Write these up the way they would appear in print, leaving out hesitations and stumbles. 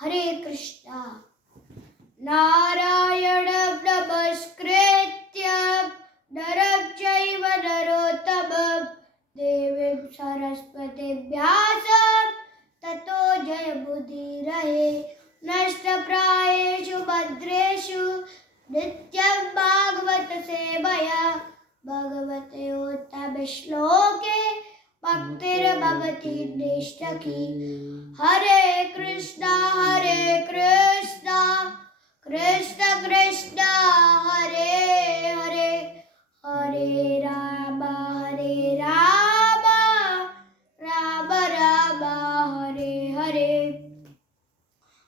हरे कृष्णा। नारायण नमस्कृत्य नरं चैव नरोत्तमं देवीं सरस्वतीं व्यासं ततो जयमुदीरये। नष्टप्रायेषु भद्रेषु नित्यं भागवत सेवया भगवते उत्तम श्लोके भक्तिर्भवति नैष्ठिकी। हरे कृष्णा कृष्ण कृष्ण हरे हरे, हरे Ram Ram Ram Hare Hare.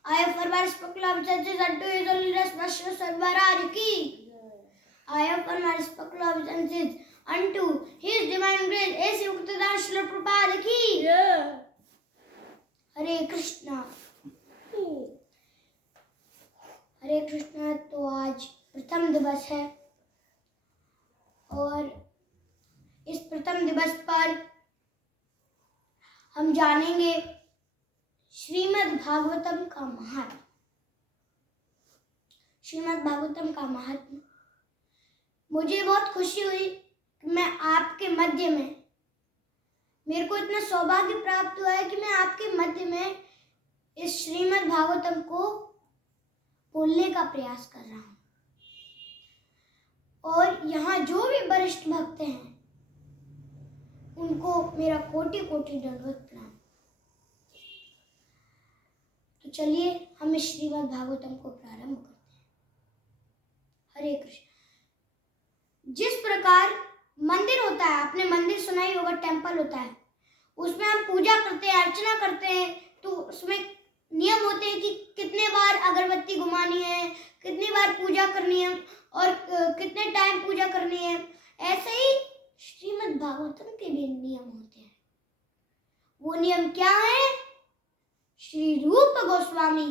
I offer my respectful obeisances unto His Holiness Master Sarvaraj ki. I offer my respectful obeisances unto His Divine Grace A.C. Muktadas Srila Prabhupada ki. हरे कृष्णा। हरे कृष्णा। तो आज प्रथम दिवस है और इस प्रथम दिवस पर हम जानेंगे श्रीमद् भागवतम का महात्म। श्रीमद् भागवतम का महात्म। मुझे बहुत खुशी हुई कि मैं आपके मध्य में, मेरे को इतना सौभाग्य प्राप्त हुआ है कि मैं आपके मध्य में इस श्रीमद् भागवतम को बोलने का प्रयास कर रहा हूँ। और यहाँ जो भी वरिष्ठ भक्त हैं उनको मेरा कोटि कोटि दंडवत प्रणाम। तो चलिए हम इस श्रीमद् भागवतम को प्रारंभ करते हैं। हरे कृष्ण। जिस प्रकार मंदिर होता है, आपने मंदिर सुना ही होगा, टेम्पल होता है, उसमें हम पूजा करते हैं, अर्चना करते हैं, तो उसमें नियम होते हैं कि कितने बार अगरबत्ती घुमानी है, कितनी बार पूजा करनी है और कितने टाइम पूजा करनी है। ऐसे ही श्रीमद् भागवतम के भी नियम होते हैं। वो नियम क्या है? श्री रूप गोस्वामी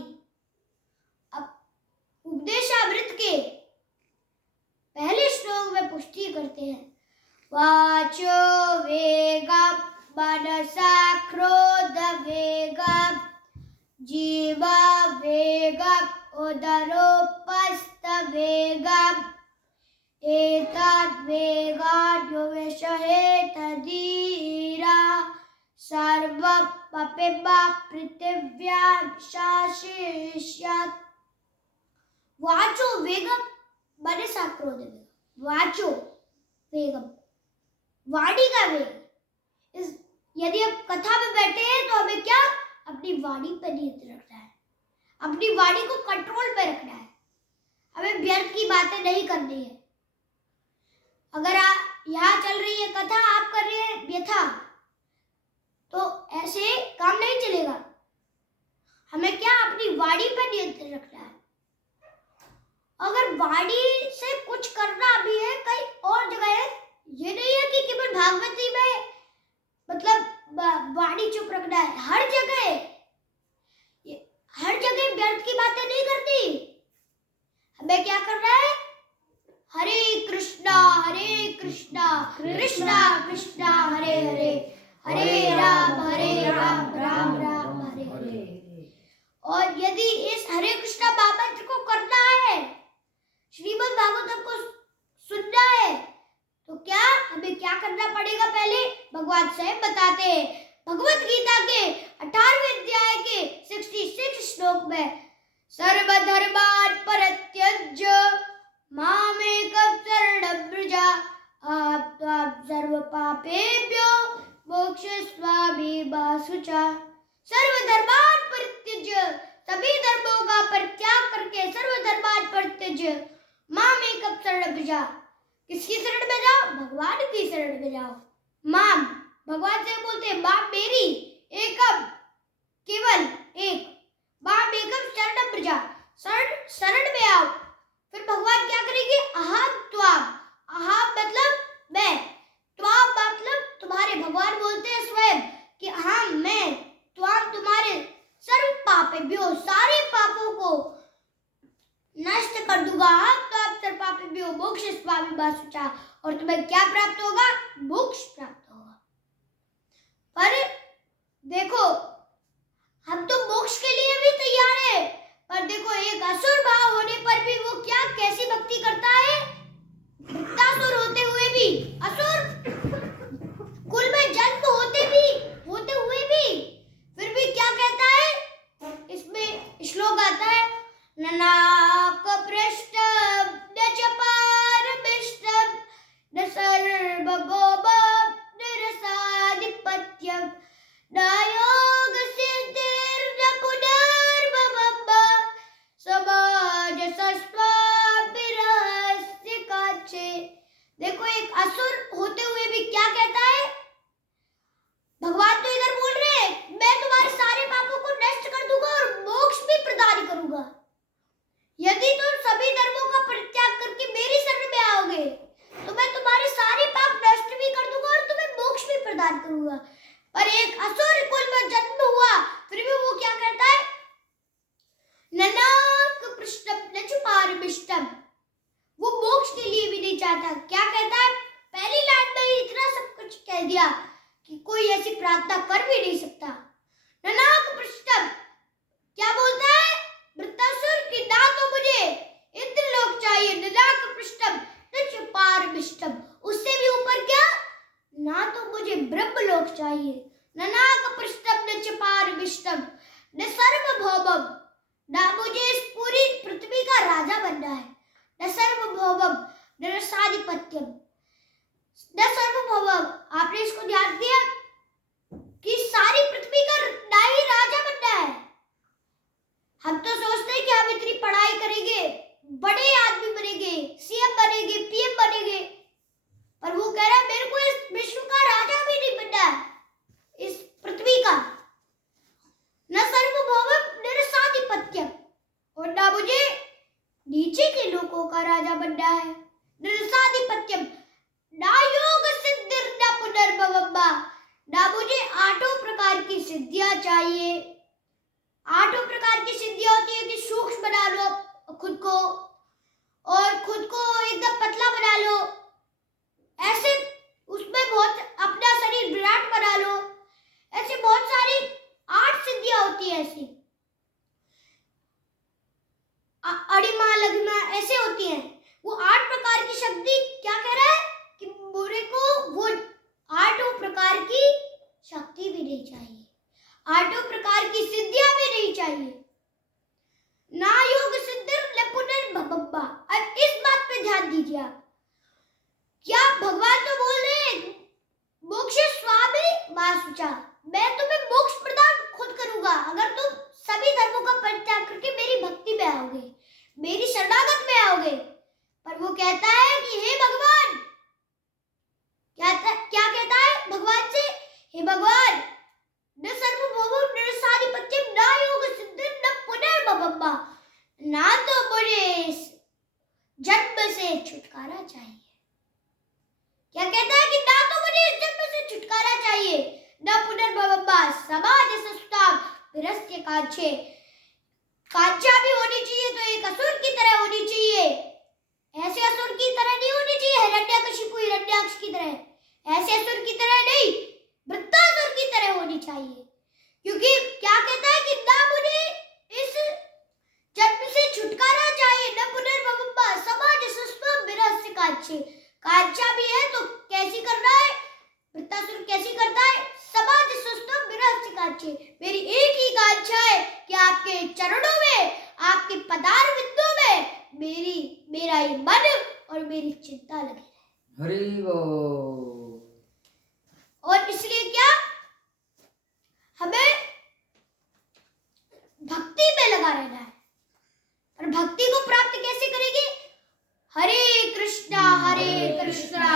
अब उपदेशामृत के पहले श्लोक में पुष्टि करते हैं। वाचो वेगम मनसा क्रोध वेगम जीवा वेगम उदरोपस्थ वेगम एतद् वेगान् यो विषहेत धीरा सर्वं पपिमा पृथिव्यां शासिष्यत्। वाचो वेगम मनसा क्रोध वेगम। वाचो वेगम, वाणी का वेग। यदि आप कथा में बैठे हैं तो हमें क्या अपनी वाणी पर नियंत्रण रखना है, अपनी वाणी को कंट्रोल पे रखना है। हमें व्यर्थ की बातें नहीं करनी है। अगर यहाँ चल रही है कथा, आप कर रहे हैं व्यथा, तो ऐसे काम नहीं चलेगा। हमें क्या अपनी वाणी पर नियंत्रण रखना है। अगर वाणी से कुछ करना भी है कहीं और जगह है, ये नहीं है कि केवल भागवती में मतलब वाणी चुप रखना है। हर जगह व्यर्थ की बातें नहीं करती। हमें क्या करना है? हरे कृष्णा कृष्णा कृष्णा हरे हरे, हरे राम राम राम हरे हरे। और यदि इस हरे कृष्णा महामंत्र को करना है, श्रीमद् भागवतम को सुनना है, तो क्या हमें क्या करना पड़ेगा? पहले भगवान स्वयं बताते हैं भगवत गीता के 18वें अध्याय के 66 श्लोक में, सर्वधर्मान् परित्यज्य मामेकं शरणं व्रज अहं त्वां सर्वपापेभ्यो मोक्षयिष्यामि मा शुचः। सर्वधर्मान् परित्यज्य, सभी धर्मों का परित्याग करके, सर्वधर्मान् परित्यज्य मामेकं शरणं व्रज। किसकी शरण में जाओ? भगवान की शरण में जाओ। माम, भगवान से बोलते हैं माम मेरी, एकम केवल एक, माम एकम शरणं व्रज, शरण में आओ। फिर भगवान क्या करेंगे? अहम त्वाम, अहम मतलब मैं, त्वाम मतलब तुम्हारे। भगवान बोलते हैं स्वयं कि अहम मैं, त्वाम तुम्हारे, सर्व पापेभ्यो सारे पापों को नष्ट कर दूंगा। हम तो आप सर्व पापेभ्यो मोक्षयिष्यामि मा शुचः। और तुम्हें क्या प्राप्त होगा? मोक्ष प्राप्त होगा। पर देखो, हम तो मोक्ष के लिए भी तैयार है, नाकपृष्ठं न च पारमिष्टं न सर्वभौमं निरसाधिपत्यं न योगसिद्धिर्न पुनर्भवं समाजसस्त्वाभिरहस्य काचे। देखो, एक असुर होते हुए भी क्या कहता है? भगवान तो इधर बोल रहे हैं, मैं तुम्हारे सारे पापों को नष्ट कर दूंगा और मोक्ष भी प्रदान करूंगा यदि तुम सभी धर्मों का परित्याग करके मेरी शरण में आओगे, तो मैं तुम्हारे सारे पाप नष्ट भी कर दूंगा और तुम्हें मोक्ष भी प्रदान करूंगा। पर एक असुर कुल में जन्म हुआ, फिर भी वो क्या कहता है? ननाकपृष्ठं न च पारमिष्टं, वो मोक्ष के लिए भी नहीं चाहता। क्या कहता है? पहली लाइन में ही इतना सब कुछ कह दिया कि कोई ऐसी प्रार्थना कर भी नहीं सकता। ननाकपृष्ठं क्या बोलता है वृत्तासुर कि ना तो मुझे इंद्रलोक चाहिए, ननाकपृष्ठं न च पारमिष्टं, उससे भी ऊपर क्या? ना तो मुझे ब्रह्मलोक चाहिए, ननाकपृष्ठं न च पारमिष्टं न सर्वभौमं, ना मुझे इस पूरी पृथ्वी का राजा बनना है, न सर्वभौमं निरसाधिपत्यम, न सर्वभौमं। आपने इसको ध्यान दिया कि सारी पृथ्वी का ना ही राजा बनना है। हम तो सोचते हैं कि हम इतनी पढ़ाई करेंगे, बड़े आदमी बनेंगे, सीएम बनेंगे, पीएम बनेंगे, पर वो कह रहा है मेरे को इस विश्व का राजा भी नहीं बनना है, इस पृथ्वी का। न सर्वभौमं निरसाधिपत्यम, और ना मुझे नीचे के लोगों का राजा बनना है, निरसाधिपत्यम, ना योग सिद्धिर्न पुनर्भवं, ना मुझे 8 प्रकार की सिद्धियां चाहिए। 8 प्रकार की सिद्धियां होती है कि सूक्ष्म बना लो खुद को, और खुद को एकदम पतला बना लो, ऐसे उसमें बहुत अपना शरीर विराट बना लो, ऐसे बहुत सारी 8 सिद्धियां होती है। ऐसी अड़िमा लघिमा ऐसे होती हैं। वो 8 प्रकार की शक्ति क्या कह रहा है कि बुरे को वो 8 प्रकार की शक्ति भी नहीं चाहिए, 8 प्रकार की सिद्धियां भी नहीं चाहिए। ना योग सिद्धिर्न पुनर्भवं। अब इस बात पे ध्यान दीजिए आप, क्या भगवान तो बोल रहे हैं मोक्ष स्वामी वासुचा, मैं तुम्हें मोक्ष प्रदान खुद करूंगा अगर तुम सभी धर्मों का परित्याग करके मेरी भक्ति में आओगे, मेरी शरणागत में आओगे। पर वो कहता है कि हे भगवान, क्या कहता है भगवान से? हे भगवान, न सर्वभौमं निरसाधिपत्यं न योग सिद्धिर्न पुनर्भवं, ना तो मुझे इस जन्म से छुटकारा चाहिए। क्या कहता है कि ना तो मुझे इस जन्म से छुटकारा चाहिए, न पुनर्भवं समाजसस्त्वां विरस्य कांचे, कांचा भी होनी चाहिए तो एक असुर की तरह होनी चाहिए, ऐसे असुर की तरह नहीं होनी चाहिए हिरण्यकशिपु हिरण्याक्ष की तरह, ऐसे असुर की तरह नहीं, वृत्तासुर की तरह होनी चाहिए। क्योंकि क्या कहता है कि ना मुझे इस जन्म से छुटकारा चाहिए, न पुनर्भवं समाजसस्त्वां विरस्य कांचे, कांचा भी है तो कैसी करना है? वृत्तासुर कैसी करता है? समाजसस्त्वां विरस्य कांचे, मेरी एक ही कांक्षा है कि आपके चरणों में, आपके पदार बिंदु में मेरा ये मन और मेरी चिंता लगी रहे। हरि बोल। और इसलिए क्या हमें भक्ति में लगा रहना है। और भक्ति को प्राप्त कैसे करेंगे? हरे कृष्णा कृष्णा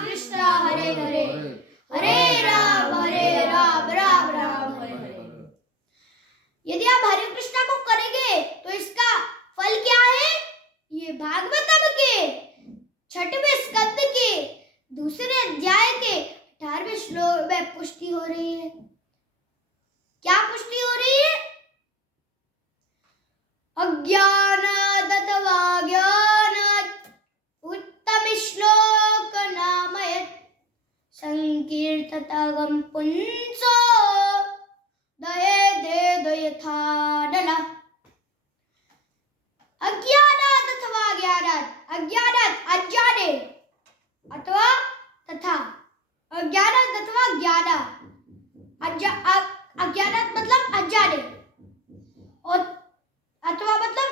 कृष्णा हरे हरे, हरे राम राम राम हरे हरे। यदि आप हरे कृष्णा को करेंगे तो इसका फल क्या है? ये भागवतम के 6वें स्कंद के 2 अध्याय के 18वें श्लोक में पुष्टि हो रही है। क्या पुष्टि हो रही है? अज्ञानात् अथवा ज्ञानात् उत्तम श्लोक नामयत् संकीर्ततगं पुंसो दये यथा नला। अज्ञानात् अथवा ज्ञानात्, अज्ञानात् अज्ञाने अथवा तथा, अज्ञानात् अथवा ज्ञान, अज्ञानात् मतलब अज्ञाने और अथवा मतलब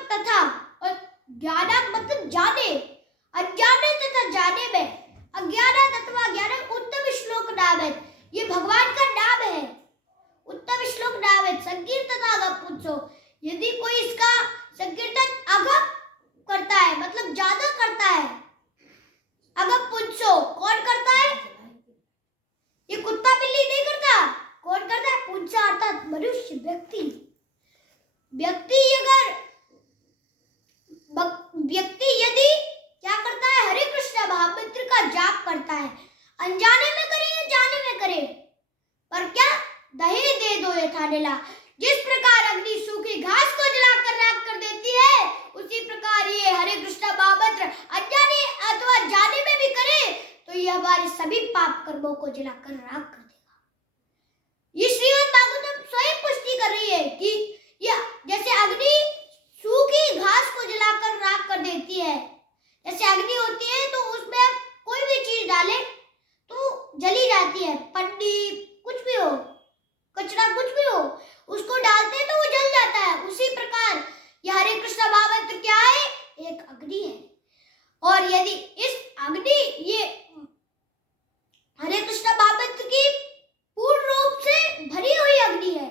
पुत्सो, यदि कोई इसका संकीर्तन अगम करता है, मतलब ज्यादा करता है, अगम पुत्सो कौन करता है? ये कुत्ता बिल्ली नहीं करता, कौन करता है? पुंसा अर्थात मनुष्य, व्यक्ति यदि क्या करता है? हरे कृष्ण महामंत्र का जाप करता है, अनजाने में करे या जाने में करे, पर क्या दहे दे दो यथा नीला। जिस प्रकार अग्नि सूखी घास को जलाकर राख कर देती है, उसी प्रकार ये हरे कृष्ण महामंत्र अनजाने अथवा जाने में भी करे तो ये हमारे सभी पाप कर्मों को जलाकर राख कर देगा। ये श्रीमद् भागवतम स्वयं पुष्टि कर रही है कि ये जैसे अग्नि सूखी घास को जलाकर राख कर देती है, जैसे अग्नि होती है तो उसमें आप कोई भी चीज डाले तो जली जाती है, पन्नी कुछ भी हो, कचरा कुछ भी हो, उसको डालते हैं तो वो जल जाता है। उसी प्रकार ये हरे कृष्ण महामंत्र क्या है? एक अग्नि है। और यदि इस अग्नि, ये हरे कृष्ण महामंत्र की पूर्ण रूप से भरी हुई अग्नि है,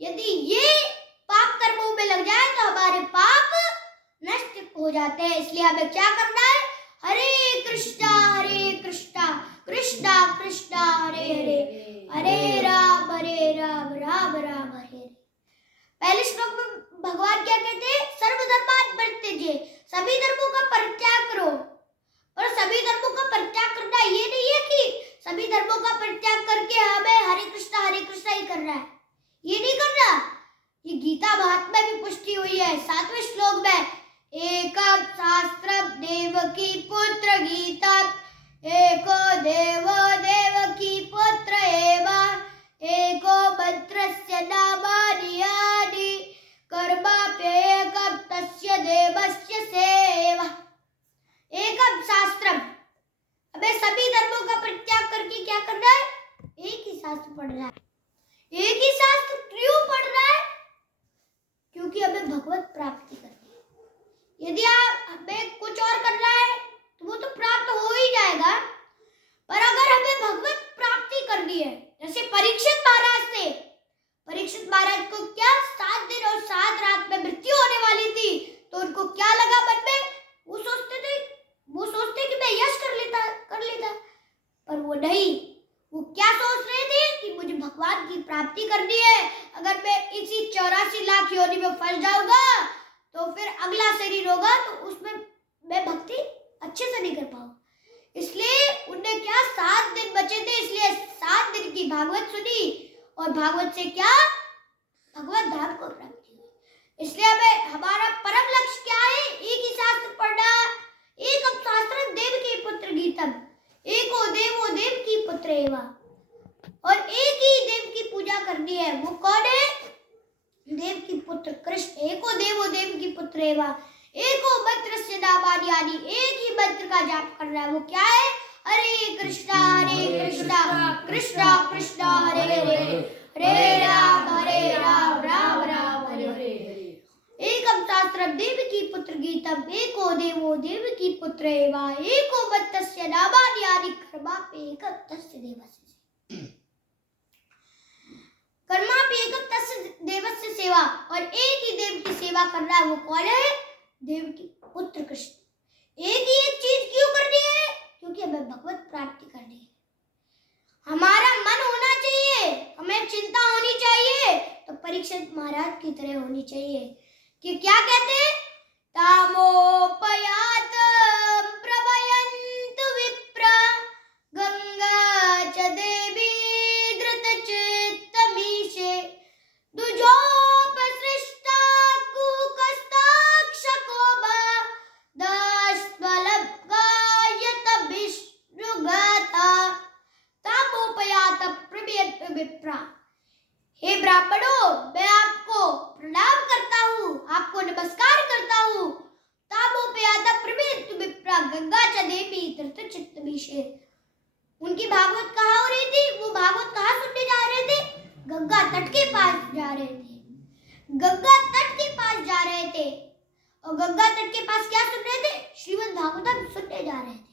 यदि ये पाप कर्मों में लग जाए तो हमारे पाप नष्ट हो जाते हैं। इसलिए हमें क्या करना है? हरे कृष्णा कृष्णा कृष्णा हरे हरे, हरे राम राम राम हरे हरे। पहले श्लोक में भगवान क्या कहते हैं? सर्वधर्मान् परित्यज्य, सभी धर्मों का परित्याग करो। और सभी धर्मों का परित्याग करना ये नहीं है कि सभी धर्मों का परित्याग करके हमें हरे कृष्णा ही करना है, ये नहीं करना। ये गीता महात्म्य में भी पुष्टि हुई है 7वें श्लोक में, एकम शास्त्रम देवकी पुत्र गीता, एको देवो देवकी पुत्र एव, एको मंत्रस्य नामानि यानि, कर्माप्येकं तस्य देवस्य सेवा। एकम शास्त्रम, हमें सभी धर्मों का परित्याग करके क्या करना है? एक ही शास्त्र पढ़ना है। एक ही शास्त्र क्यों पढ़ना है? क्योंकि हमें भगवत प्राप्ति करनी है। यदि हमें कुछ और करना है तो वो तो प्राप्त हो ही जाएगा, पर अगर हमें भगवत प्राप्ति करनी है, जैसे परीक्षित महाराज थे, परीक्षित महाराज को क्या 7 दिन और 7 रात में मृत्यु होने वाली थी, तो उनको क्या लगा मन में? वो सोचते कि मैं यश कर लेता, पर वो नहीं। वो क्या सोच रहे थे कि मुझे भगवान की प्राप्ति करनी है, अगर मैं इसी 84 लाख योनि में फंस जाऊंगा तो फिर अगला शरीर होगा तो उसमें मैं भक्ति अच्छे से नहीं कर पाऊंगा। इसलिए उनने क्या 7 दिन बचे थे, इसलिए 7 दिन की भागवत सुनी और भागवत से क्या? भगवत धाम को प्राप्ति हुई। इसलिए हमें हमारा परम लक्ष्य क्या है? एक ही शास्त्र पढ़ना, एकम शास्त्रम देवकी पुत्र गीतम, एको देवो देवकी पुत्र एवा, और एक ही देव की पूजा करनी है। वो कौन है? देव की पुत्र कृष्ण। एको देवो देवकी पुत्र एवा, एको मंत्रस्य नामानि यानि, एक ही मंत्र का जाप करना है। वो क्या है? हरे कृष्णा कृष्णा कृष्णा हरे हरे, हरे राम राम राम हरे हरे। एकम शास्त्रम देवकी पुत्र गीतम, एको देवो देवकी पुत्र एवा, एको मंत्रस्य नामानि यानि, कर्माप्येकं तस्य देवस्य, कर्माप्येकं तस्य देवस्य सेवा। और एक ही देव की सेवा करना है। वो कौन है? देव की पुत्र कृष्ण। एक ही एक चीज क्यों करनी है? क्योंकि हमें भगवत प्राप्ति करनी है। हमारा मन होना चाहिए, हमें चिंता होनी चाहिए तो परीक्षित महाराज की तरह होनी चाहिए कि क्या कहते हैं? तामोपयात प्रभयन्तु विप्रा, गंगा च देवी धृतचित्तमीशे, दुजोपसृष्टा कुकस्ताक्षकोबा, दशबलगायत विष्णुगाथा, तामोपयात प्रभयन्तु विप्रा। हे ब्राह्मणों, मैं आपको प्रणाम करता हूँ, आपको नमस्कार करता हूँ। तामोपयात प्रभयन्तु विप्रा, गंगा च देवी धृतचित्तमीशे। उनकी भागवत कहाँ हो रही थी? वो भागवत कहाँ सुनने जा रहे थे? गंगा तट के पास जा रहे थे। गंगा तट के पास जा रहे थे और गंगा तट के पास क्या सुन रहे थे? श्रीमद् भागवतम सुनने जा रहे थे।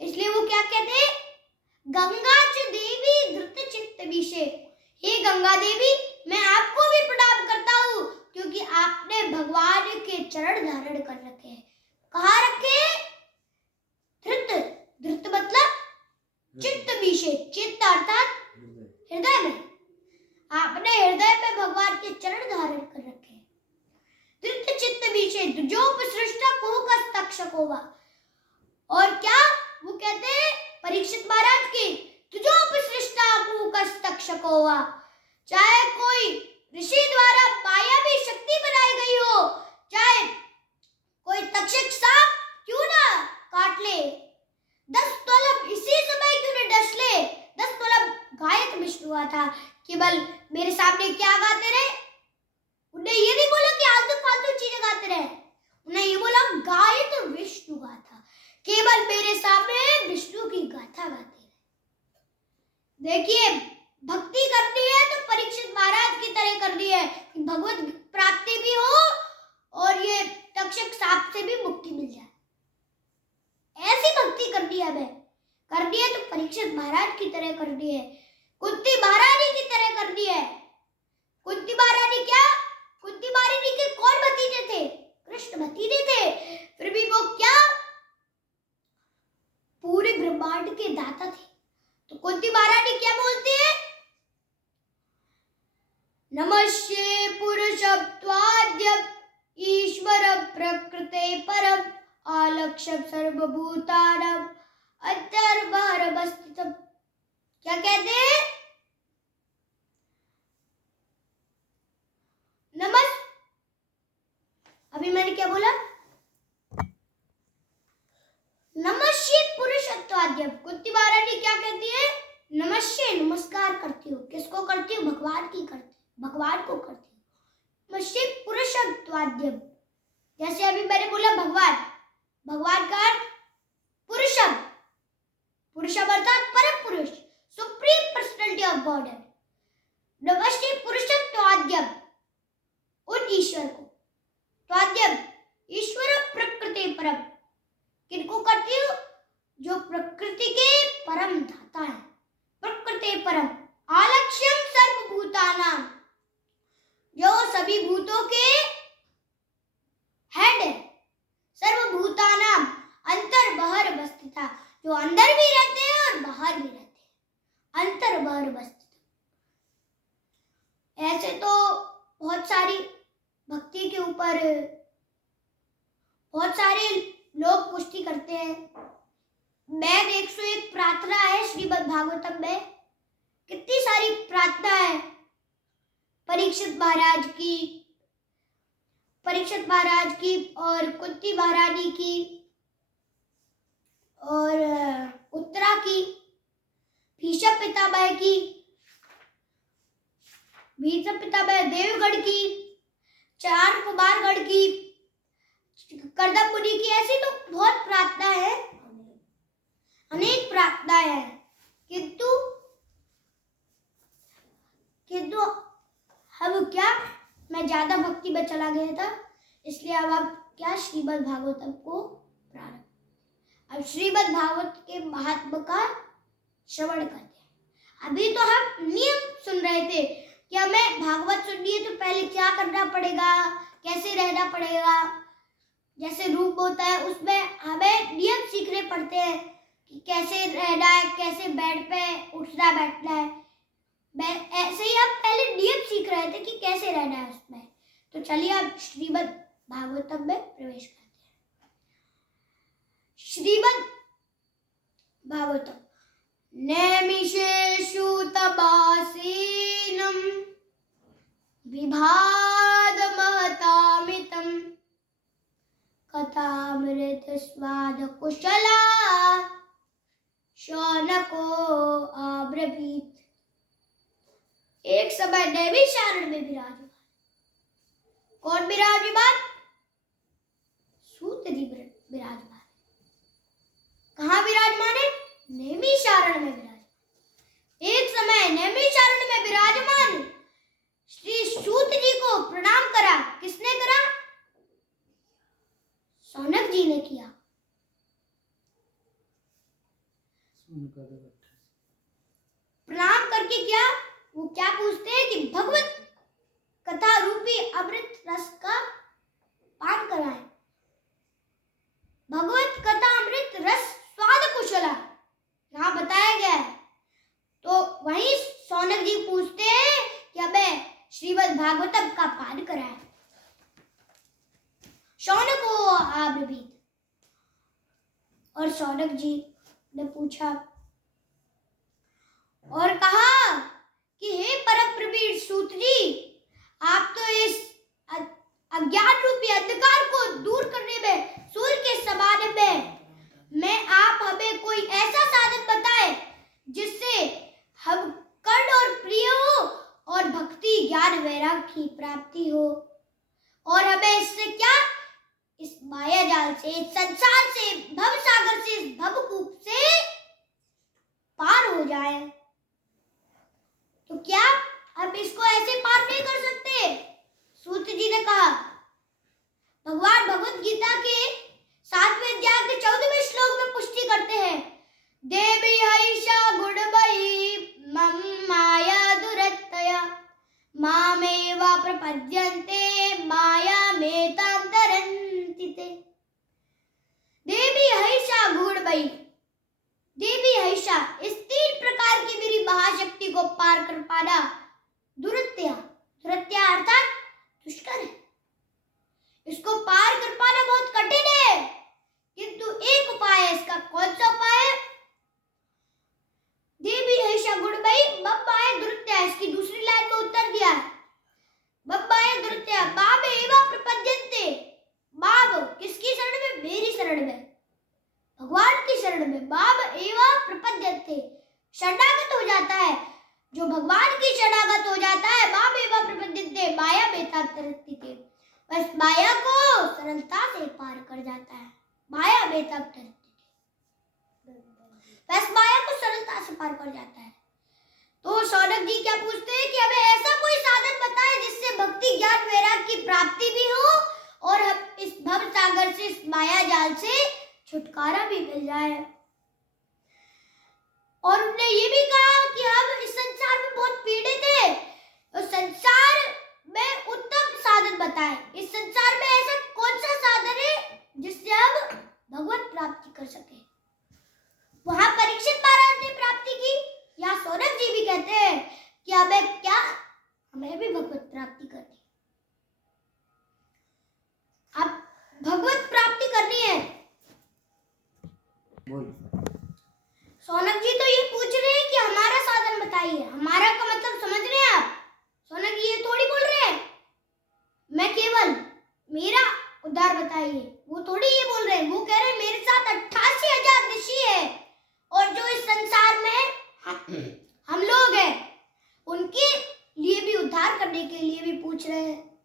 इसलिए वो क्या कहते हैं? गंगा च देवी धृतचित्तमीशे, हे गंगा देवी, मैं आपको भी प्रणाम करता हूँ क्योंकि चरण धारण कर रखे हैं। कहाँ रखे? धृत, धृत मतलब चित्त विशेष, चित्त अर्थात हृदय में। आपने हृदय में भगवान के चरण धारण कर रखे हैं। धृत चित्त विशेष जो उपसृष्टा कुहकस तक्षक होगा। और क्या वो कहते हैं परीक्षित महाराज की, तुझो उपसृष्टा कुहकस तक्षक होगा। चाहे कोई ऋषि द्वारा मायावी शक्ति बनाई गई हो, चाहे कोई तक्षक सांप क्यों ना काट ले, 10 तोलब इसी समय क्यों न डस ले। 10 तोलब गायक विष्णु था, केवल मेरे सामने क्या गाते रहे? उन्हें ये नहीं बोला कि आलतू फालतू चीजें गाते रहे, उन्हें ये बोला गायक विष्णु गाथा, केवल मेरे सामने विष्णु की गाथा गाते रहे। देखिए भक्ति करनी है तो परीक्षित महाराज की तरह करनी है कि भगवत प्राप्ति भी हो और ये तक्षक सांप से भी मुक्ति मिल जाए। ऐसी भक्ति करनी है, हमें करनी है तो परीक्षित महाराज की तरह करनी है, कुंती महारानी की तरह करनी है। कुंती महारानी क्या, कुंती महारानी के कौन भतीजे थे? कृष्ण भतीजे थे, फिर भी वो क्या पूरे ब्रह्मांड के दाता थे। तो कुंती महारानी क्या बोलती है? नमस्ये पुरुषत्वाद्य ईश्वर प्रकृते परम आलक्ष्य सर्वभूतानां अंतर्बहिर्वस्थितम्। क्या कहते हैं? अभी मैंने क्या बोला? नमस्ये पुरुषत्वाद्य। कुंती महारानी क्या कहती है? नमस्ये, नमस्कार करती हूँ। किसको करती हूँ? भगवान की करती, भगवान को करती हूँ। नमस्ये पुरुषत्वाद्य, जैसे अभी मैंने बोला भगवान, भगवान का अर्थ पुरुषम, पुरुषम अर्थात परम पुरुष, सुप्रीम पर्सनैलिटी ऑफ गॉड है। नमस्ते पुरुषत्वाद्यम, उन ईश्वर को, त्वाद्यम ईश्वर प्रकृति परम, किनको करती हूँ? जो प्रकृति के परम धाता है, प्रकृति परम आलक्ष्यम सर्वभूतानां, जो सभी भूतों के हेड है, सर्वभूतानां अंतर्बहिर्वस्थिता, जो अंदर भी रहते हैं और बाहर भी रहते हैं, अंतर्बहिर्वस्थित। ऐसे तो बहुत सारी भक्ति के ऊपर बहुत सारे लोग पुष्टि करते हैं। मैं 101 प्रार्थना है श्रीमद् भागवतम में, कितनी सारी प्रार्थना है परीक्षित महाराज की और कुंती महारानी की और उत्तरा की, भीष्म पितामह की, भीष्म पितामह देवगढ़ की, चार कुमारगढ़ की, करदम मुनि की, ऐसी तो बहुत प्रार्थना है, अनेक प्रार्थना है। किंतु हम क्या, मैं ज्यादा भक्ति में चला गया था, इसलिए अब आप क्या श्रीमद् भागवतम को प्रारंभ, अब श्रीमद् भागवत के महात्मा का श्रवण करते हैं। अभी तो हम नियम सुन रहे थे कि हमें भागवत सुननी है तो पहले क्या करना पड़ेगा, कैसे रहना पड़ेगा। जैसे रूप होता है उसमें हमें नियम सीखने पड़ते हैं कि कैसे रहना है, कैसे बेड पे उठना बैठना है। ऐसे ही हम पहले नियम सीख रहे थे कि कैसे रहना है उसमें। तो चलिए अब श्रीमद् भागवतम में प्रवेश करते हैं। श्रीमद् भागवतम नैमिषेषु तपासीनं विभाद महतामितं कथामृत स्वाद कुशला शौनको आब्रवीत। एक समय नैमिषारण्य में विराजमान, कौन विराजमान? सूत जी विराजमान। कहाँ विराजमान है? नैमिषारण्य में विराजमान। एक समय नैमिषारण्य में विराजमान श्री सूत जी को प्रणाम करा। किसने करा? सौनक जी ने किया। प्रणाम करके क्या वो क्या पूछते हैं कि भगवत कथा रूपी अमृत रस का पान कराएं। शौनक हो आब्रवीत। और शौनक जी ने पूछा और कहा कि हे परम प्रवीण सूत जी, आप तो इस अज्ञान रूपी अंधकार को दूर करने में सूर्य के समान हैं। मैं आप हमें कोई ऐसा साधन बताएं जिससे हम कर्ण और प्रिय हो और भक्ति ज्ञान वैराग्य की प्राप्ति हो, और हमें इससे क्या, इस माया जाल से, इस संसार से, भव सागर से, इस भवकूप से पार हो जाए। तो क्या अब इसको ऐसे पार नहीं कर सकते? सूत जी ने कहा। भगवान भगवत गीता के 7वें अध्याय के 14वें श्लोक में पुष्टि करते हैं, देवी हईषा गुणमयी मम माया दुरत्यया मामेवा प्रपद्यन्ते मायामेतां तरन्ति ते। देवी हईषा गुणमयी, देवी हईषा, इस 3 प्रकार की मेरी महाशक्ति को पार कर पाना दुरत्या, दुरत्या अर्थात दुष्कर है। इसको पार कर पाना बहुत कठिन है, किंतु एक उपाय है। इसका कौन सा उपाय है? देवी हईषा गुणमयी मम माया दुरत्या, इसकी दूसरी लाइन में उत्तर दिया है, मम माया दुरत्या माम एव प्रपद्यन्ते। माम किसकी शरण में? मेरी शरण में, भगवान की शरण में। माम एव प्रपद्यन्ते, शरणागत हो जाता है। जो भगवान की शरणागत हो जाता है, माम एव प्रपद्यन्ते मायामेतां तरन्ति ते, बस माया को सरलता से पार कर जाता है। मायामेतां तरन्ति ते, बस माया को सरलता से पार कर जाता है। तो शौनक जी क्या पूछते हैं कि हमें ऐसा कोई साधन बताएं जिससे भक्ति ज्ञान वैराग्य की प्राप्ति भी हो और हम इस भव सागर से, इस माया जाल से छुटकारा भी मिल जाए। और उन्होंने ये भी कहा कि हम इस संसार में बहुत पीड़ित हैं, तो संसार में उत्तम साधन बताएं। इस संसार में ऐसा कौन सा साधन है जिससे हम भगवत प्राप्ति कर सके? वहां परीक्षित महाराज ने प्राप्ति की, या शौनक जी भी कहते हैं कि हमें क्या, हमें भी भगवत प्राप्ति करनी। अब भगवत प्राप्ति करनी है। शौनक जी तो ये पूछ रहे हैं कि हमारा साधन बताइए। हमारा का मतलब समझ रहे हैं आप? शौनक जी ये थोड़ी बोल रहे हैं मैं केवल मेरा उद्धार बताइए, वो थोड़ी ये बोल रहे हैं। वो कह रहे हैं मेरे साथ 88,000 ऋषि है और जो इस संसार में हम लोग हैं, उनके लिए भी उद्धार करने के लिए भी पूछ रहे हैं।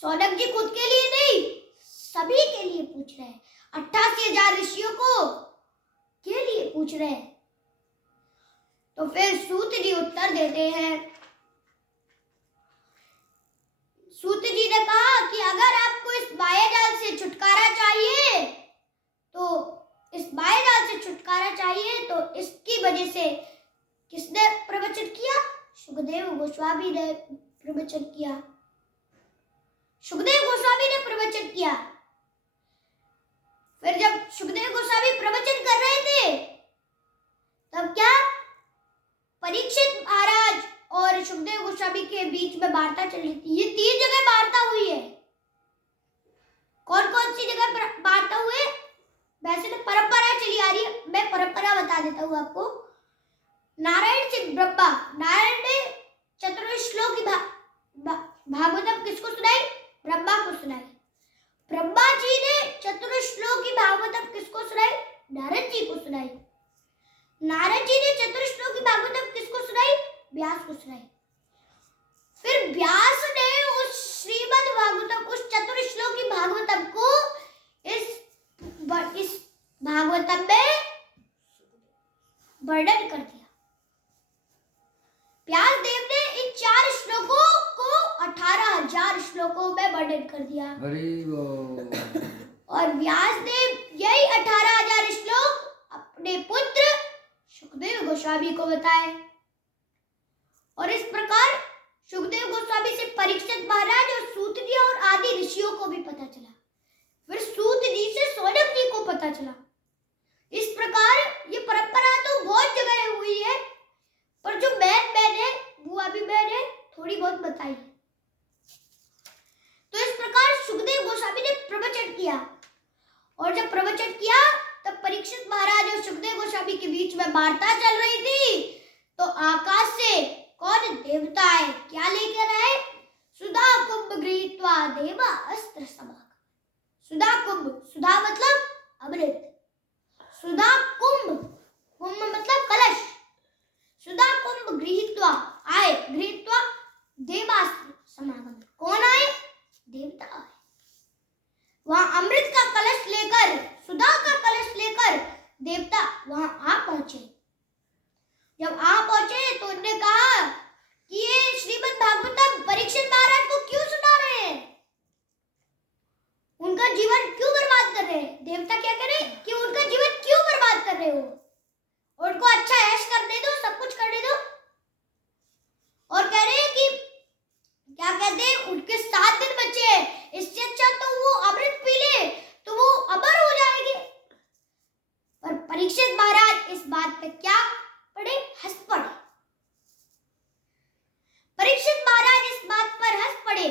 शौनक जी खुद के लिए नहीं, सभी के लिए पूछ रहे हैं। 88,000 ऋषियों को के लिए पूछ रहे हैं। तो फिर सूत जी उत्तर देते हैं। सूत जी ने कहा कि अगर आपको इस माया जाल से छुटकारा चाहिए, तो इस माया जाल से छुटकारा चाहिए, तो इसकी वजह से किसने प्रवचन किया? सुखदेव गोस्वामी ने प्रवचन किया। सुखदेव गोस्वामी ने प्रवचन किया। फिर जब सुखदेव गोस्वामी प्रवचन कर रहे थे, तब क्या परीक्षित महाराज और सुखदेव गोस्वामी के बीच में वार्ता चल रही थी। ये 3 जगह वार्ता हुई है। कौन कौन सी जगह वार्ता हुई? वैसे तो परंपरा चली आ रही है, मैं परंपरा बता देता हूँ आपको। नारायण से ब्रह्मा, नारायण ने चतुर्वेद श्लोक की भागवतम किसको सुनाई? ब्रह्मा को सुनाई। ब्रह्मा जी ने चतुर्वेद श्लोक की भागवतम किसको सुनाई? नारद जी को सुनाई। नारद जी ने चतुर्वेद श्लोक की भागवतम किसको सुनाई? व्यास को सुनाई। फिर व्यास ने उस श्रीमद् भागवतम, उस चतुर्वेद श्लोक की भागवतम को इस भागवतम में वर्णन कर दिया। व्यास देव ने इन 4 श्लोकों को 18,000 श्लोकों में वर्णन कर दिया। और व्यास देव यही 18,000 श्लोक अपने पुत्र सुखदेव गोस्वामी को बताए। और इस प्रकार सुखदेव गोस्वामी से परीक्षित महाराज और सूत जी और आदि ऋषियों को भी पता चला। फिर सूत जी से शौनक जी को पता चला। इस प्रकार ये परंपरा तो बहुत जगह हुई है, पर जो मैंने वो अभी मैंने थोड़ी बहुत बताई है। तो इस प्रकार सुखदेव गोस्वामी प्रवचन किया। और जब प्रवचन किया तब परीक्षित महाराज और सुखदेव गोस्वामी के बीच में वार्ता चल रही थी। तो आकाश से कौन देवता आए, क्या लेकर आए? सुधा कुंभ गृहीत्वा देवा अस्त्र समागम। सुधा कुंभ, सुधा मतलब अमृत, सुधा कुंभ, कुंभ मतलब कलश। सुधा कुंभ गृहीत्वा आए, गृहीत्वा देवास्त्र समागम। कौन आए? देवता आए। वहां अमृत का कलश लेकर, सुधा का कलश लेकर देवता वहां आ पहुंचे। जब आ पहुंचे तो उन्होंने कहा कि ये श्रीमद् भागवतम परीक्षित महाराज को क्यों सुना रहे हैं, उनका जीवन क्यों बर्बाद कर रहे हैं? देवता क्या कह रहे हैं कि उनका जीवन क्यों बर्बाद कर रहे हो, उनको अच्छा ऐश करने दो, सब कुछ करने दो। और कह रहे हैं कि क्या कहते हैं, उनके 7 दिन बचे हैं, इससे अच्छा तो वो अमृत पी ले तो वो अमर हो जाएंगे। पर परीक्षित महाराज इस बात पे क्या पड़े? हंस पड़े। परीक्षित महाराज इस बात पर हंस पड़े।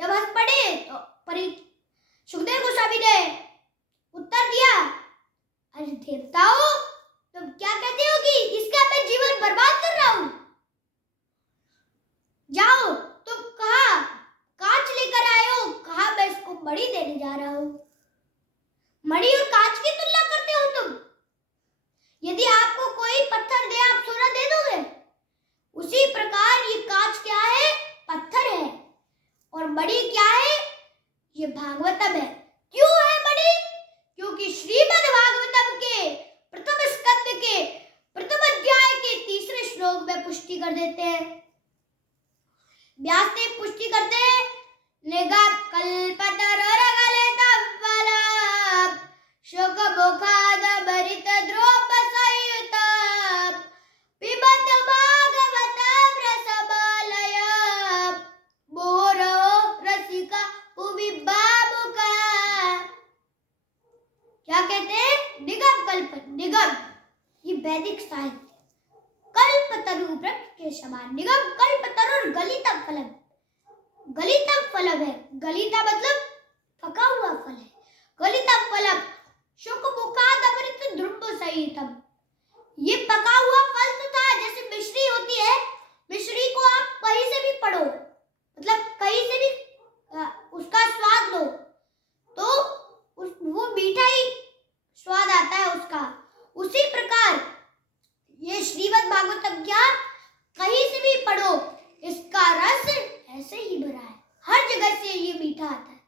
जब हंस पड़े तो सुखदेव गोस्वामी ने उत्तर दिया, अरे देवताओं, तुम क्या कहते हो कि इसका मैं जीवन बर्बाद कर रहा हूं? जाओ, तुम कहा कांच लेकर आए हो, कहा मैं इसको मणि देने जा रहा हूं। मणि और कांच की तुलना करते हो तुम? यदि आपको कोई पत्थर दे, आप सोना दे दोगे? उसी प्रकार ये कांच क्या है? पत्थर है। और मणि क्या है? ये भागवतम है। क्यों है मणि? क्योंकि श्रीमद् भागवतम के प्रथम स्कंद के प्रथम अध्याय के 3 श्लोक में पुष्टि कर देते हैं। व्यास देव पुष्टि करते हैं, निगम कल्पतरुर्गलितं फलं शुकमुखादमृत द्रौपदसंयुतं पिबत भागवतं रसमालयं मुहुरहो रसिका भुवि भावुका। क्या कहते हैं? निगम कल्प, निगम ये वैदिक साहित्य, कल्पतरु वृक्ष के समान। निगम कल्पतरुर गलितम फलम, गलितम फलम है, गलिता मतलब पका हुआ फल है। गलितम फलम शुकमुखाद अमृत द्रौपदसंयुतं, ये पका हुआ फल तो था, जैसे मिश्री होती है, मिश्री को आप कहीं से भी पढ़ो, मतलब कहीं से भी उसका स्वाद लो तो वो मीठा ही स्वाद आता है उसका। उसी प्रकार ये श्रीमद् भागवतम क्या, कहीं से भी पढ़ो, इसका रस ऐसे ही भरा है, हर जगह से ये मीठा आता है।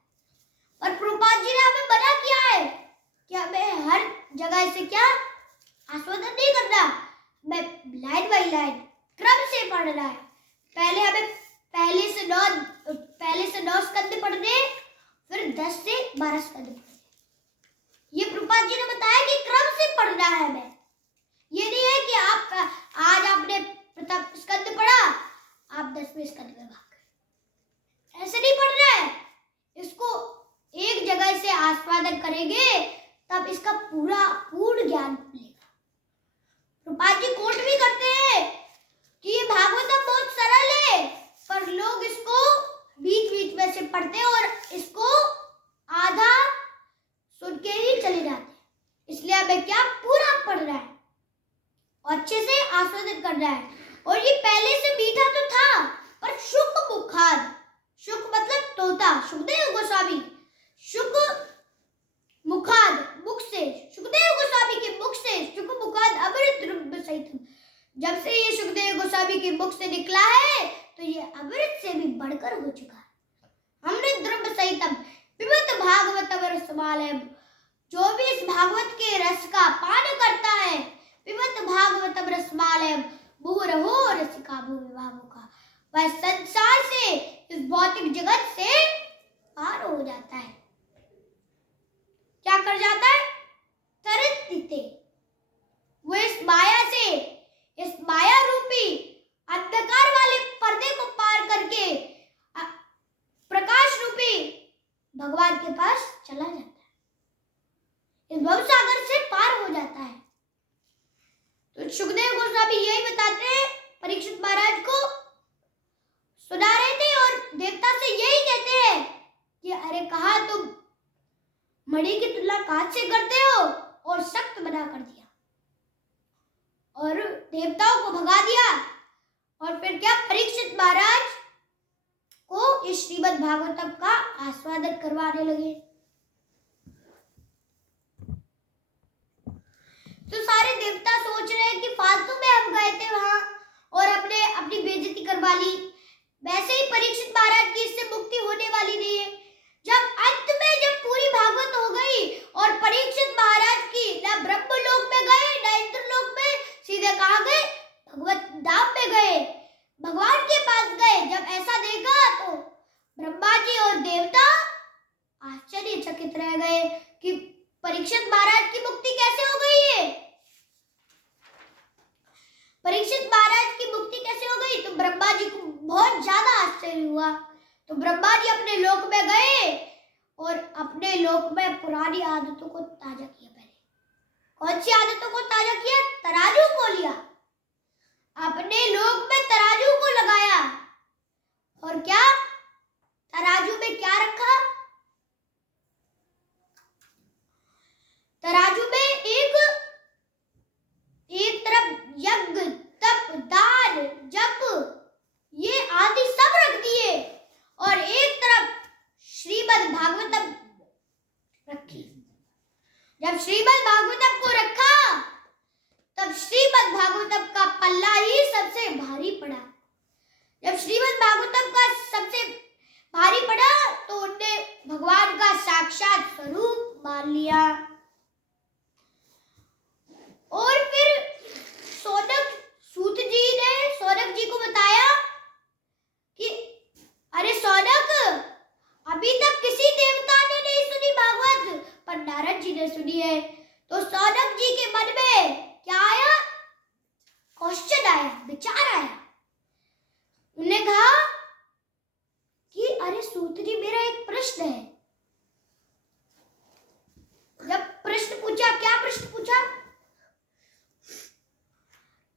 और प्रभुपाद जी ने हमें मना किया है कि हमें हर जगह से क्या आस्वादन नहीं करना, हमें लाइन बाई लाइन क्रम से पढ़ना है। पहले हमें पहले से 9 स्कंद पढ़ने, फिर 10 से 12 स्कंद पढ़ने। ये प्रभुपाद जी ने बताया कि क्रम से पढ़ना है हमें। ये नहीं है कि आप आज आपने प्रथम स्कंद पढ़ा, आप 10वें स्कंद में भाग गए, ऐसे नहीं पढ़ना है। इसको एक जगह से आस्वादन करेंगे तब इसका पूर्ण ज्ञान मिलेगा। प्रभुपाद जी कोट भी करते हैं कि ये भागवतम बहुत सरल है, पर लोग इसको बीच बीच में से पढ़ते हैं और इसको आधा सुन के ही चले जाते हैं। इसलिए हमें क्या पूरा पढ़ना है और अच्छे से आस्वादन करना है। और ये पहले से मीठा तो था, पर शुक मुखाद, शुक मतलब तोता, सुखदेव गोस्वामी, शुक मुखाद मुख से, सुखदेव गोस्वामी के मुख से, शुक मुखाद अमृत द्रौपदसंयुतं, जब से ये सुखदेव गोस्वामी के मुख से निकला है तो ये अमृत से भी बढ़कर हो चुका है। अमृत द्रौपदसंयुतं पिबत भागवतं रसमालयं, जो भी इस भागवत के रस का पान करता है, पिबत भागवतं रसमालयं मुहुरहो रसिका भुवि भावुका, वह संसार से, इस भौतिक जगत से पार हो जाता है। क्या कर जाता है? तरित दिते, वो इस माया से, इस माया रूपी अंधकार वाले पर्दे को पार करके प्रकाश रूपी भगवान के पास चला जाता है, इस भवसागर से पार हो जाता है। तो सुखदेव गोस्वामी यही बताते हैं, परीक्षित महाराज को सुना रहे थे और देवता से यही कहते हैं मणि की तुलना कांच से करते हो और सख्त बना कर दिया और देवताओं को भगा दिया। और फिर क्या, परीक्षित महाराज को इस श्रीमद् भागवतम का आस्वादन करवाने लगे। तो सारे देवता सोच रहे हैं कि फालतू में हम गए थे वहां और अपनी बेइज्जती करवा ली। वैसे ही परीक्षित महाराज की इससे मुक्ति होने वाली नहीं है। जब अंत में जब पूरी भागवत हो गई और परीक्षित महाराज की न ब्रह्मलोक में गए न इंद्रलोक में, सीधे कहाँ गए, भगवत धाम में गए, भगवान के पास गए। जब ऐसा देखा तो ब्रह्मा जी और देवता आश्चर्यचकित रह गए कि परीक्षित महाराज की मुक्ति कैसे हो गई है, परीक्षित महाराज की मुक्ति कैसे हो गई। तो ब्रह्मा जी को बहुत ज्यादा आश्चर्य हुआ। तो ब्रह्मा जी अपने लोक में गए और अपने लोक में पुरानी आदतों को ताजा किया। पहले कौन सी आदतों को ताजा किया, तराजू को लिया, अपने लोक में तराजू को लगाया और क्या, तराजू में क्या रखा, तराजू में एक तरफ यज्ञ तप दान जप ये आदि सब रख दिए और एक तरफ श्रीमद् भागवतम रखी। जब श्रीमद् भागवतम को रखा तब श्रीमद् भागवतम का पल्ला ही सबसे भारी पड़ा। जब श्रीमद् भागवतम का सबसे भारी पड़ा तो उनने भगवान का साक्षात स्वरूप मान लिया। और फिर सूत जी ने सौनक जी को बताया कि अरे सौनक, अभी तक किसी देवता ने नहीं सुनी भागवत, पर नारद जी ने सुनी है। तो सौनक जी के मन में क्या आया, क्वेश्चन आया, विचार आया। उन्होंने कहा कि अरे सूत जी, मेरा एक प्रश्न है। जब प्रश्न पूछा, क्या प्रश्न पूछा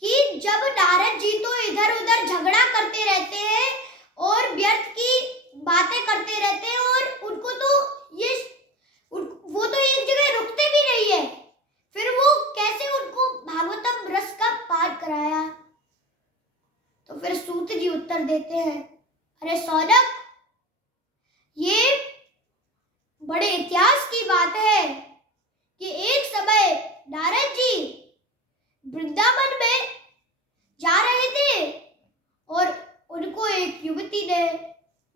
कि जब नारद जी तो इधर उधर झगड़ा करते रहते हैं और व्यर्थ की बातें करते रहते हैं और उनको तो वो तो एक जगह रुकते भी नहीं है, फिर वो कैसे उनको भागवतम रस का पान कराया। तो फिर सूत जी उत्तर देते हैं, अरे सौनक, ये बड़े इतिहास की बात है कि एक समय नारद जी वृंदावन में जा रहे थे और उनको एक युवती ने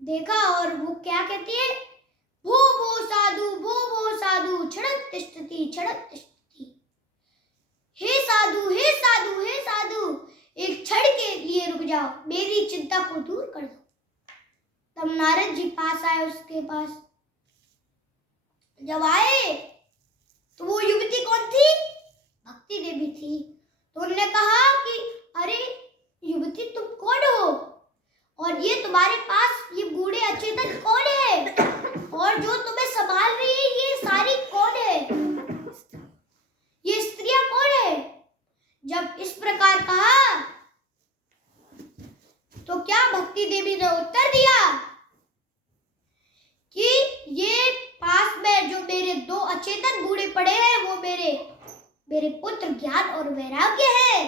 देखा और वो क्या कहती है, भो भो साधु छड़क तिष्ठति हे साधु हे साधु हे साधु, एक क्षण के लिए रुक जाओ, मेरी चिंता को दूर कर दो। तब नारद जी पास आए उसके पास। जब आए तो वो युवती कौन थी, भक्ति देवी थी। तो उन्होंने कहा कि अरे युवती, तुम कौन हो और ये तुम्हारे पास ये बूढ़े अचेतन कौन है और जो तुम्हें संभाल रही है ये सारी कौन है, ये स्त्रियां कौन है। जब इस प्रकार कहा तो क्या भक्ति देवी ने उत्तर दिया कि ये पास में जो मेरे दो अचेतन बूढ़े पड़े हैं वो मेरे पुत्र ज्ञान और वैराग्य है।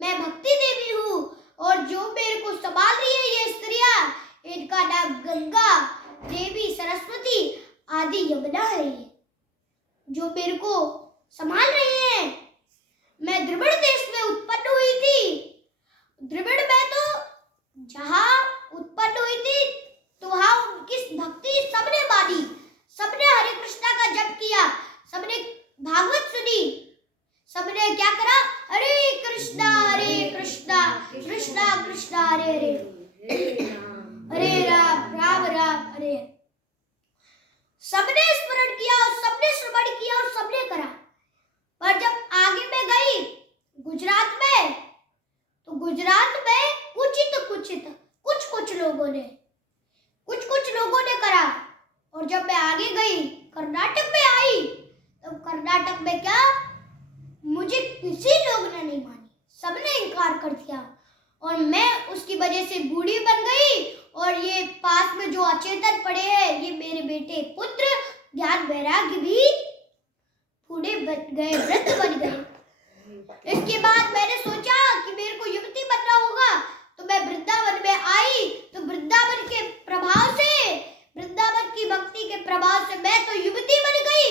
मैं भक्ति देवी हूँ और जो मेरे को संभाल रही है ये स्त्रियां, इनका नाम गंगा देवी सरस्वती आदि यमुना है, जो मेरे को संभाल रही है। मैं द्रविड़ देश में उत्पन्न हुई थी। द्रविड़ में तो जहाँ उत्पन्न हुई थी तो वहाँ उनकी भक्ति सबने मानी, सबने हरे कृष्णा का जप किया, सबने भागवत सुनी, सबने क्या करा, हरे कृष्णा कृष्णा कृष्णा हरे हरे, हरे राम राम राम हरे। सबने स्मरण किया और सबने श्रवण किया और सबने करा। पर जब आगे में गई गुजरात में तो गुजरात में कुछ लोगों ने करा। और जब मैं आगे गई कर्नाटक में आई तो कर्नाटक में क्या, मुझे किसी लोग ने नहीं मानी, सबने इनकार कर दिया और मैं उसकी वजह से बूढ़ी बन गई। और ये पास में जो अचेतन पड़े हैं ये मेरे बेटे पुत्र ज्ञान वैराग्य भी बूढ़े बन गए, वृद्ध बन गए। इसके बाद मैंने सोचा कि मेरे को युवती बनना होगा, तो मैं वृंदावन में आई। तो वृंदावन के प्रभाव से, वृंदावन की भक्ति के प्रभाव से मैं तो युवती बन गई,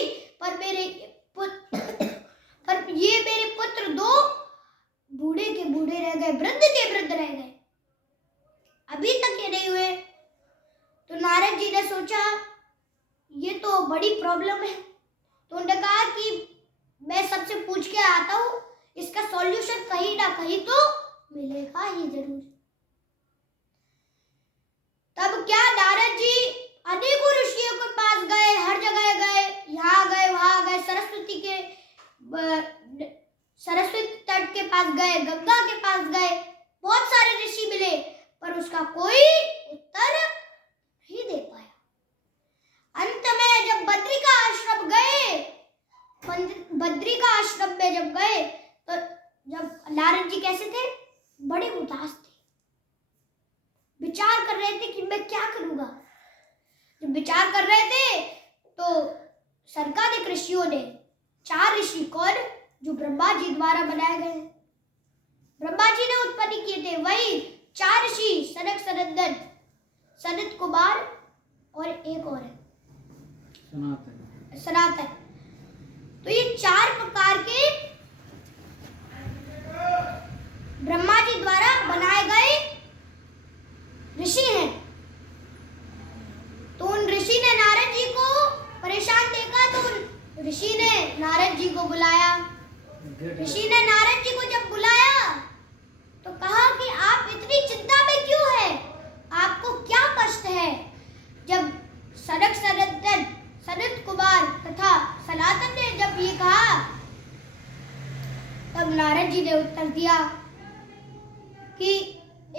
पर ये मेरे पुत्र दो बूढ़े के बूढ़े रह गए, वृद्ध के वृद्ध रह गए, अभी तक ये नहीं हुए। तो नारद जी ने सोचा ये तो बड़ी प्रॉब्लम है। तो उन्होंने कहा कि मैं सबसे पूछ के आता हूँ, इसका सॉल्यूशन कहीं ना कहीं तो मिलेगा ही जरूर। तब क्या नारद जी अनेकों ऋषियों के पास गए, हर जगह गए, यहाँ गए वहां गए, सरस्वती तट के पास गए, गंगा के पास गए, बहुत सारे ऋषि मिले, पर उसका कोई उत्तर नहीं दे पाया। अंत में जब बद्रिका आश्रम गए, बद्रिका आश्रम में जब गए, तो जब नारद जी कैसे थे, बड़े उदास थे, विचार कर रहे थे कि मैं क्या करूंगा। जब विचार कर रहे थे तो सरकादिक ऋषियों ने, 4 ऋषि कौन, जो ब्रह्मा जी द्वारा बनाए गए, ब्रह्मा जी ने उत्पन्न किए थे, वही 4 ऋषि, सनक सनंदन, सनत कुमार और एक और है सनातन। तो ये 4 प्रकार के ब्रह्मा जी द्वारा बनाए गए ऋषि हैं। तो उन ऋषि ने नारद जी को परेशान देखा, तो उन ऋषि ने नारद जी को बुलाया। ऋषि ने नारद जी को जब बुलाया तो कहा कि आप इतनी चिंता में क्यों हैं, आपको क्या कष्ट है। जब सनक सनंदन, सनत कुमार तथा सनातन ने जब ये कहा, तब नारद जी ने उत्तर दिया कि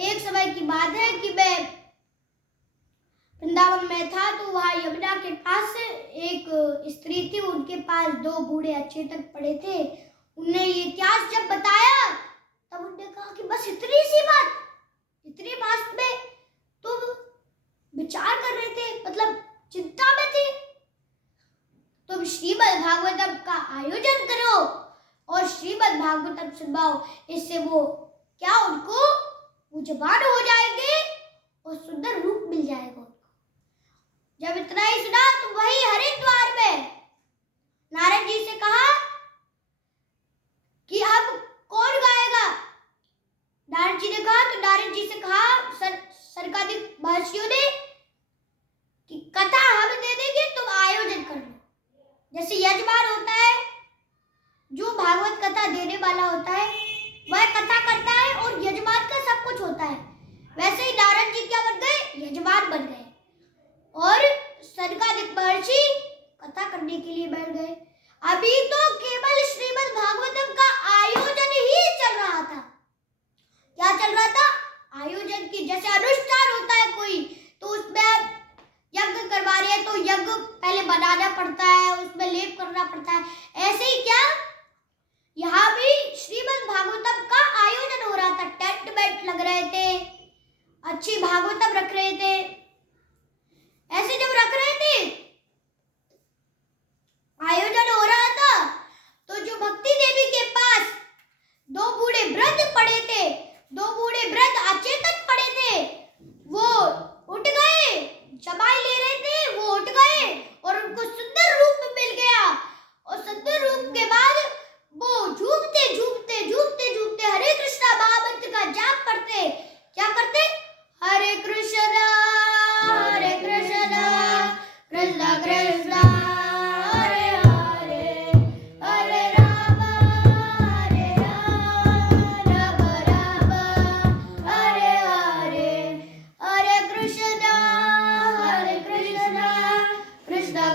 एक समय की बात है कि मैं वृंदावन में था, तो वहां यमुना के पास एक स्त्री थी, उनके पास 2 बूढ़े अचेतन पड़े थे। उन्हें ये इतिहास जब बताया, तब उन्होंने कहा कि बस इतनी सी बात, इतनी बात में तुम विचार कर रहे थे, मतलब चिंता में थे। तुम श्रीमद् भागवतम का आयोजन करो और श्रीमद् भागवतम सुनाओ, इससे वो क्या, उनको वो जबान हो जाएंगे और सुंदर रूप मिल जाएगा उनको। जब इतना ही सुना तो वही हरिद्वार में नारद जी से कहा कि अब कौन गाएगा। नारद जी ने कहा, तो नारद जी से कहा सरकादिक महर्षियों ने कि कथा हम दे देंगे, तुम आयोजन कर लो। जैसे यजमान होता है, जो भागवत कथा देने वाला होता है वह कथा करता है और यजमान का सब कुछ होता है, वैसे ही नारद जी क्या बन गए, यजमान बन गए और सरकादिक महर्षि कथा करने के लिए बैठ गए। अभी तो केवल श्रीमद् भागवतम का आयोजन ही चल रहा था। क्या चल रहा था, आयोजन की, जैसे अनुष्ठान होता है कोई, तो उसमें यज्ञ करवा रहे हैं तो यज्ञ पहले बनाना पड़ता है, उसमें लेप करना पड़ता है, ऐसे ही क्या यहाँ भी श्रीमद् भागवतम का आयोजन हो रहा था। टेंट बेंट लग रहे थे, अच्छी भागवतम रख रहे थे। ऐसे जब रख रहे थे, आयोजन हो रहा था, तो जो भक्ति देवी के पास 2 बूढ़े वृद्ध पड़े थे, 2 बूढ़े वृद्ध अचेतन पड़े थे, वो उठ गए, जमाई ले रहे थे, वो उठ गए और उनको सुंदर रूप मिल गया। और सुंदर रूप के बाद वो झूमते झूमते झूमते झूमते हरे कृष्णा महामंत्र का जाप करते। क्या करते, हरे कृष्णा कृष्णा कृष्णा हरे हरे, हरे राम राम राम हरे हरे, हरे कृष्णा कृष्णा कृष्णा